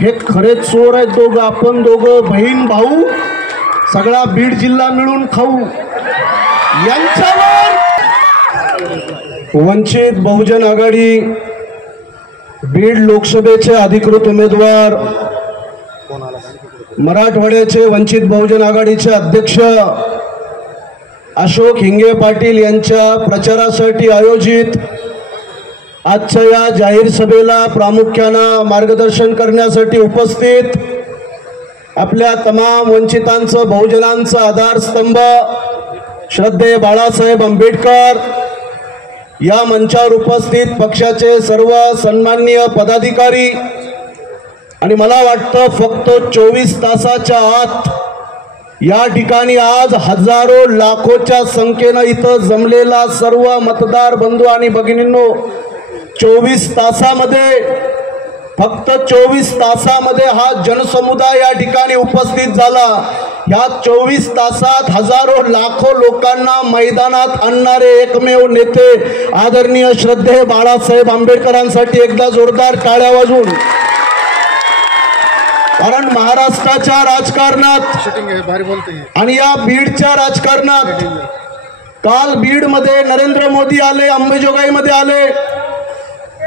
हे खरे चोर आहेत दोघं, आपण दोघं बहीण भाऊ, सगळा बीड जिल्हा मिळून खाऊ. यांच्यावर वंचित बहुजन आघाडी बीड लोकसभेचे अधिकृत उमेदवार, मराठवाड्याचे वंचित बहुजन आघाडीचे अध्यक्ष अशोक हिंगे पाटील यांच्या प्रचारासाठी आयोजित आजच्या या जाहीर सभेला प्रामुख्याने मार्गदर्शन करण्यासाठी उपस्थित आपल्या तमाम वंचितांचं बहुजनांचं आधारस्तंभ श्रद्धेय बाळासाहेब आंबेडकर या मंचावर उपस्थित पक्षाचे सर्व सन्माननीय पदाधिकारी आणि मला वाटतं फक्त 24 तासाच्या आत या ठिकाणी आज हजारो लाखोच्या संख्येने इथं जमलेला सर्व मतदार बंधू आणि भगिनींनो, 24 तासामध्ये, फक्त 24 तासामध्ये हा जनसमुदाय या ठिकाणी उपस्थित झाला. या 24 तासात हजारो लाखो लोकांना मैदानात आणणारे एकमेव नेते आदरणीय श्रद्धेय बाळासाहेब आंबेडकरांसाठी एकदा जोरदार टाळ्या वाजवून. कारण महाराष्ट्राच्या राजकारणात आणि या बीडच्या राजकारणात काल बीडमध्ये नरेंद्र मोदी आले, अंबाजोगाईमध्ये आले.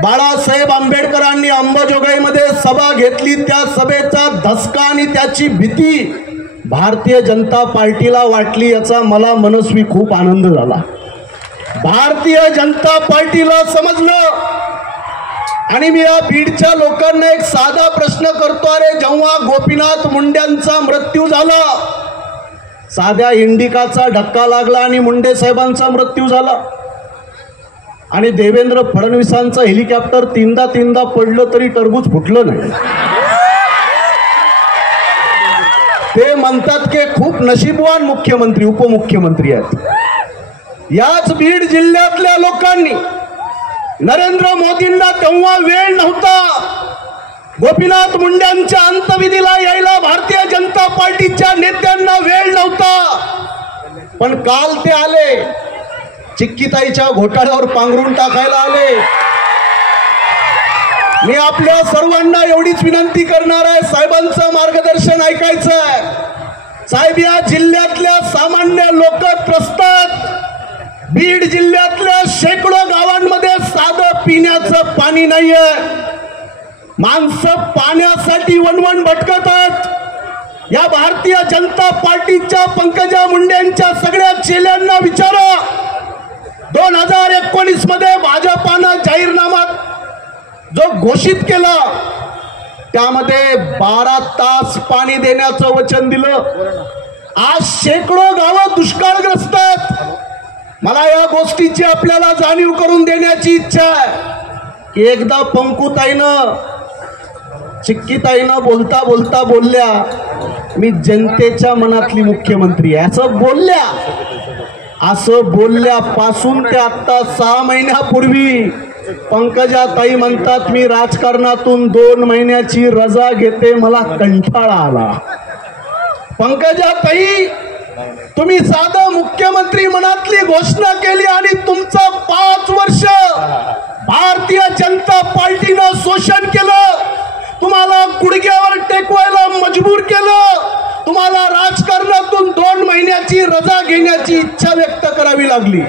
बाळासाहेब आंबेडकरांनी अंबाजोगाईमध्ये सभा घेतली. त्या सभेचा धसका आणि त्याची भीती भारतीय जनता पार्टीला वाटली, याचा मला मनस्वी खूप आनंद झाला. भारतीय जनता पार्टीला समजलं. आणि मी या बीडच्या लोकांना एक साधा प्रश्न करतो, अरे जेव्हा गोपीनाथ मुंडेंचा मृत्यू झाला, साध्या इंडिकाचा धक्का लागला आणि मुंडे साहेबांचा मृत्यू झाला, आणि देवेंद्र फडणवीसांचं हेलिकॉप्टर तीनदा पडलं तरी टरबूज फुटलं नाही. ते म्हणतात की खूप नशीबवान मुख्यमंत्री उपमुख्यमंत्री आहेत. याच बीड जिल्ह्यातल्या लोकांनी नरेंद्र मोदींना तेव्हा वेळ नव्हता, गोपीनाथ मुंडेंच्या अंत्यविधीला यायला भारतीय जनता पार्टीच्या नेत्यांना वेळ नव्हता, पण काल ते आले, चिक्कीताईच्या घोटाळ्यावर पांघरून टाकायला आले. मी आपल्या सर्वांना एवढीच विनंती करणार आहे, साहेबांचं मार्गदर्शन ऐकायचं आहे. साहेब, या जिल्ह्यातल्या सामान्य लोक त्रस्त आहेत. बीड जिल्ह्यातल्या शेकडो गावांमध्ये साधं पिण्याचं पाणी नाहीये. माणसं पाण्यासाठी वणवण भटकत आहेत. या भारतीय जनता पार्टीच्या पंकजा मुंडेंच्या सगळ्या चेल्यांना विचारा, 2019 मध्ये भाजपानं जाहीरनामा जो घोषित केला त्यामध्ये 12 तास पाणी देण्याचं वचन दिलं. आज शेकडो गावं दुष्काळग्रस्त आहेत. मला या गोष्टीची आपल्याला जाणीव करून देण्याची इच्छा आहे की एकदा पंकुताईनं चिक्कीताईनं बोलता बोलता बोलल्या, मी जनतेच्या मनातली मुख्यमंत्री आहे असं बोलल्यापासून ते आता 6 महिन्यापूर्वी पंकजाताई म्हणतात, मी राजकारणातून 2 महिन्याची रजा घेते, मला कंटाळा आला. पंकजाताई, तुम्ही साधं मुख्यमंत्री मनातली घोषणा केली आणि तुमचा 5 वर्ष भारतीय जनता पार्टीनं शोषण केलं, तुम्हाला गुडघ्यावर टेकवायला मजबूर केलं, तुम्हाला राजकारणातून 2 महिन्याची रजा घेण्याची इच्छा व्यक्त करावी लागली.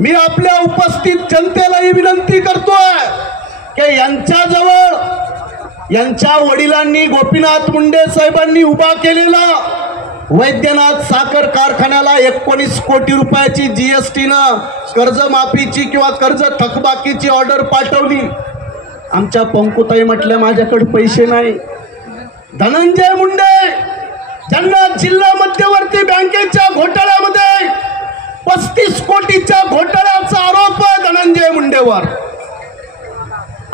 मी आपल्या उपस्थित जनतेलाही विनंती करतोय की यांच्याजवळ यांच्या वडिलांनी गोपीनाथ मुंडे साहेबांनी उभा केलेला वैद्यनाथ साखर कारखान्याला 19 कोटी रुपयाची जीएसटीनं कर्जमाफीची किंवा कर्ज थकबाकीची ऑर्डर पाठवली. आमच्या पंकुताई म्हटल्या, माझ्याकडे पैसे नाही. धनंजय मुंडे ज्यांना जिल्हा मध्यवर्ती बँकेच्या घोटाळ्यामध्ये 35 कोटीच्या घोटाळ्याचा आरोप आहे धनंजय मुंडेवर,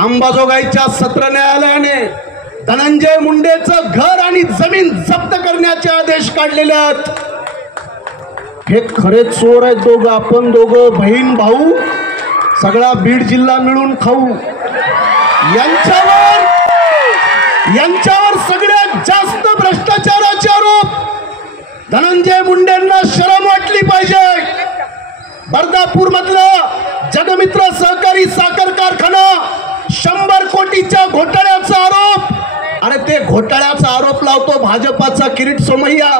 अंबाजोगाईच्या सत्र न्यायालयाने धनंजय मुंडेचं घर आणि जमीन जप्त करण्याचे आदेश काढलेले आहेत. हे खरे चोर आहेत दोघं, आपण दोघं बहीण भाऊ, सगळा बीड जिल्हा मिळून खाऊ. यांच्यावर सगळ्यात जास्त भ्रष्टाचाराचे आरोप. धनंजय मुंडेंना शरम वाटली पाहिजे. बर्दापूर मधलं जगमित्र सहकारी साखर कारखाना 100 कोटीच्या घोटाळ्याचा आरोप अरे ते घोटाळ्याचा आरोप लावतो भाजपाचा किरीट सोमय्या,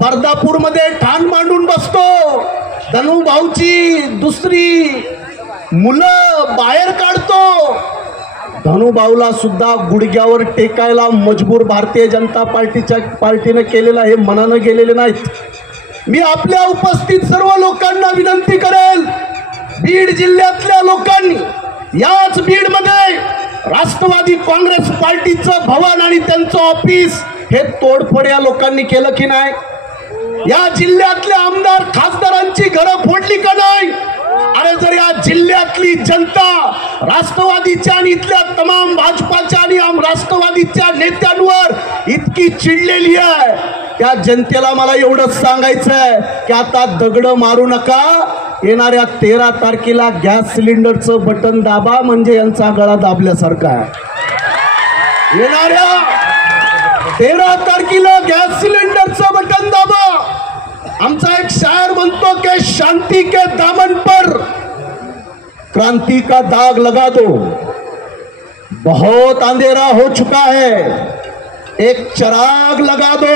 बर्दापूरमध्ये ठाण मांडून बसतो, धनुभाऊची दुसरी मुलं बाहेर काढतो, धनुभाऊला सुद्धा गुडघ्यावर टेकायला मजबूर भारतीय जनता पार्टीने केलेला हे मनानं गेलेले नाहीत. मी आपल्या उपस्थित सर्व लोकांना विनंती करेल, बीड जिल्ह्यातल्या लोकांनी, याच बीडमध्ये राष्ट्रवादी काँग्रेस पार्टीचं भवन आणि त्यांचं ऑफिस हे तोडफोड या लोकांनी केलं की नाही? या जिल्ह्यातल्या आमदार खासदारांची घरं फोडली का नाही? अरे जर या जिल्ह्यातली जनता राष्ट्रवादीच्या आणि इथल्या तमाम भाजपाच्या आणि राष्ट्रवादीच्या नेत्यांवर इतकी चिडलेली आहे, त्या जनतेला मला एवढंच सांगायचं आहे की आता दगड मारू नका, येणाऱ्या 13 तारखेला गॅस सिलेंडरचं बटन दाबा, म्हणजे यांचा गळा दाबल्यासारखा आहे. येणाऱ्या 13 तारखेला गॅस सिलेंडरचं बटन दाबा. आमचा एक शायर म्हणतो कि शांति के दामन पर क्रांति का दाग लगा दो, बहुत अंधेरा हो चुका है, एक चिराग लगा दो,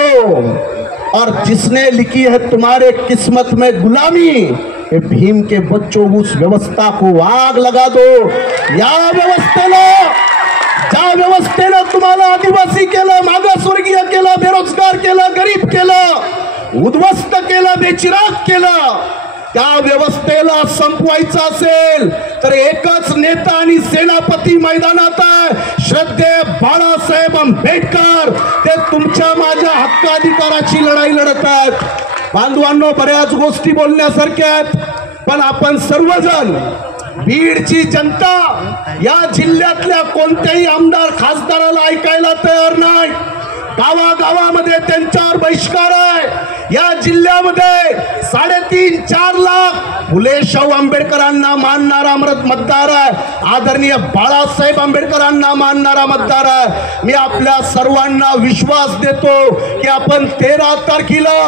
और जिसने लिखी है तुम्हारे किस्मत में गुलामी, ये भीम के बच्चों उस व्यवस्था को आग लगा दो. या व्यवस्थेनं तुम्हाला आदिवासी केलं, मागासवर्गीय केलं, बेरोजगार केलं, गरीब केलं, उद्ध्वस्त केलं, बेचिराग केलं. त्या व्यवस्थेला संपवायचं असेल तर एकच नेता आणि सेनापती मैदानात आहे, श्रद्धेय बाळासाहेब आंबेडकर. ते तुमच्या माझ्या हक्काधिकाराची लढाई लढत आहेत. बांधवांनो, बऱ्याच गोष्टी बोलण्यासारख्या आहेत, पण आपण सर्वजण, बीडची जनता या जिल्ह्यातल्या कोणत्याही आमदार खासदाराला ऐकायला तयार नाही. गावागावामध्ये त्यांच्यावर बहिष्कार आहे. या जिल्ह्यामध्ये 3.5-4 लाख फुले शाहू आंबेडकरांना मानणारा मतदार आहे, आदरणीय बाळासाहेब आंबेडकरांना मानणारा मतदार आहे. मी आपल्या सर्वांना विश्वास देतो की आपण 13 तारखेला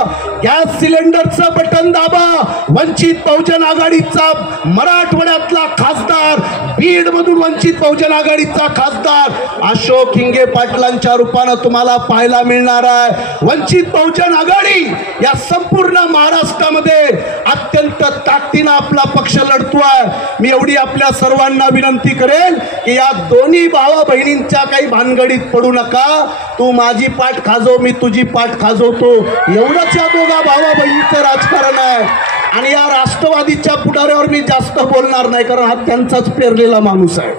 गॅस सिलेंडरचं बटन दाबा. वंचित बहुजन आघाडीचा मराठवाड्यातला खासदार, बीड मधून वंचित बहुजन आघाडीचा खासदार अशोक हिंगे पाटलांच्या रूपानं तुम्हाला पाहायला मिळणार आहे. वंचित बहुजन आघाडी या संपूर्ण महाराष्ट्रामध्ये अत्यंत ताकदीनं आपला पक्ष लढतोय. मी एवढी आपल्या सर्वांना विनंती करेल की या दोन्ही भावा बहिणींच्या काही भानगडीत पडू नका. तू माझी पाठ खाजव, मी तुझी पाठ खाजवतो, एवढंच या दोघा भावा बहिणीचं राजकारण आहे. आणि या राष्ट्रवादीच्या पुढाऱ्यावर मी जास्त बोलणार नाही, कारण हा त्यांचाच पेरलेला माणूस आहे.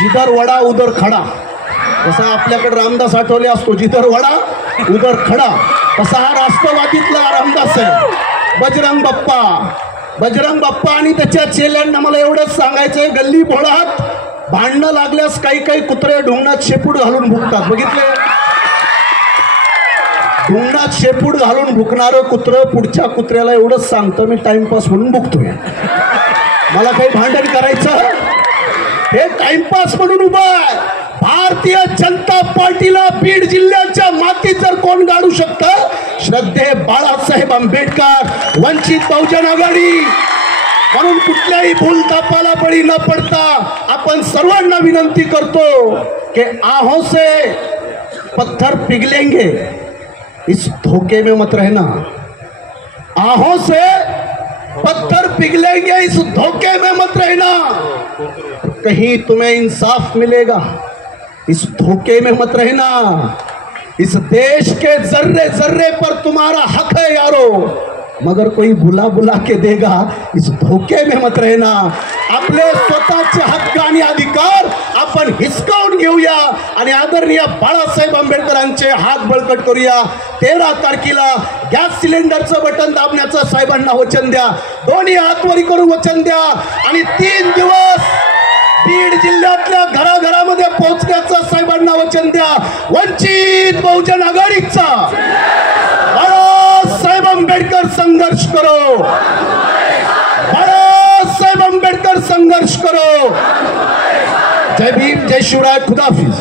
जिधर वडा उधर खडा, जसा आपल्याकडे रामदास आठवले असतो, जिधर वडा उधर खडा, तसा हा राष्ट्रवादीतला रामदास आहे. बजरंग बाप्पा आणि त्याच्या चेल्यांना मला एवढंच सांगायचंय, गल्ली बोळात भांडणं लागल्यास काही कुत्रे ढुंगणात शेपूट घालून भुकतात. बघितले? ढुंगणात शेपूट घालून भुकणारं कुत्रं पुढच्या कुत्र्याला एवढंच सांगतं, मी टाइमपास म्हणून भुकतोय, मला काही भांडण करायचं, हे टाइमपास म्हणून उभं आहे. भारतीय जनता पार्टीला बीड जिल्ह्याच्या मातीत जर कोण गाडू शकतं, श्रद्धेय बाळासाहेब आंबेडकर, वंचित बहुजन आघाडी. म्हणून कुठल्याही भूलथापाला बळी न पडता आपण सर्वांना विनंती करतो कि आहों से पत्थर पिघलेंगे, इस धोखे में मत रहना. आहों से पत्थर पिघलेंगे, इस धोखे में मत रहना. कहीं तुम्हें इंसाफ मिलेगा, इस धोखे में मत रहना. इस देश के जर्रे जर्रे पर तुम्हारा हक है यारो, मगर कोई बुला के देगा, इस धोखे में मत रहना. आपले स्वतःचे हक्क आणि अधिकार आपण हिसकावून घेऊया आणि आदरणीय बाळासाहेब आंबेडकरांचे हात बळकट करूया. 13 तारखेला गॅस सिलेंडरचं बटन दाबण्याचं साहेबांना वचन द्या, दोन्ही हात वरी करून वचन द्या, आणि 3 दिवस बीड जिल्ह्यातल्या घराघरामध्ये पोहोचण्याचं साहेबांना वचन द्या. वंचित बहुजन आघाडीचा बाळासाहेब आंबेडकर संघर्ष करो, बाळासाहेब आंबेडकर संघर्ष करो. जय भीम, जय शिवराय, खुदाफिज.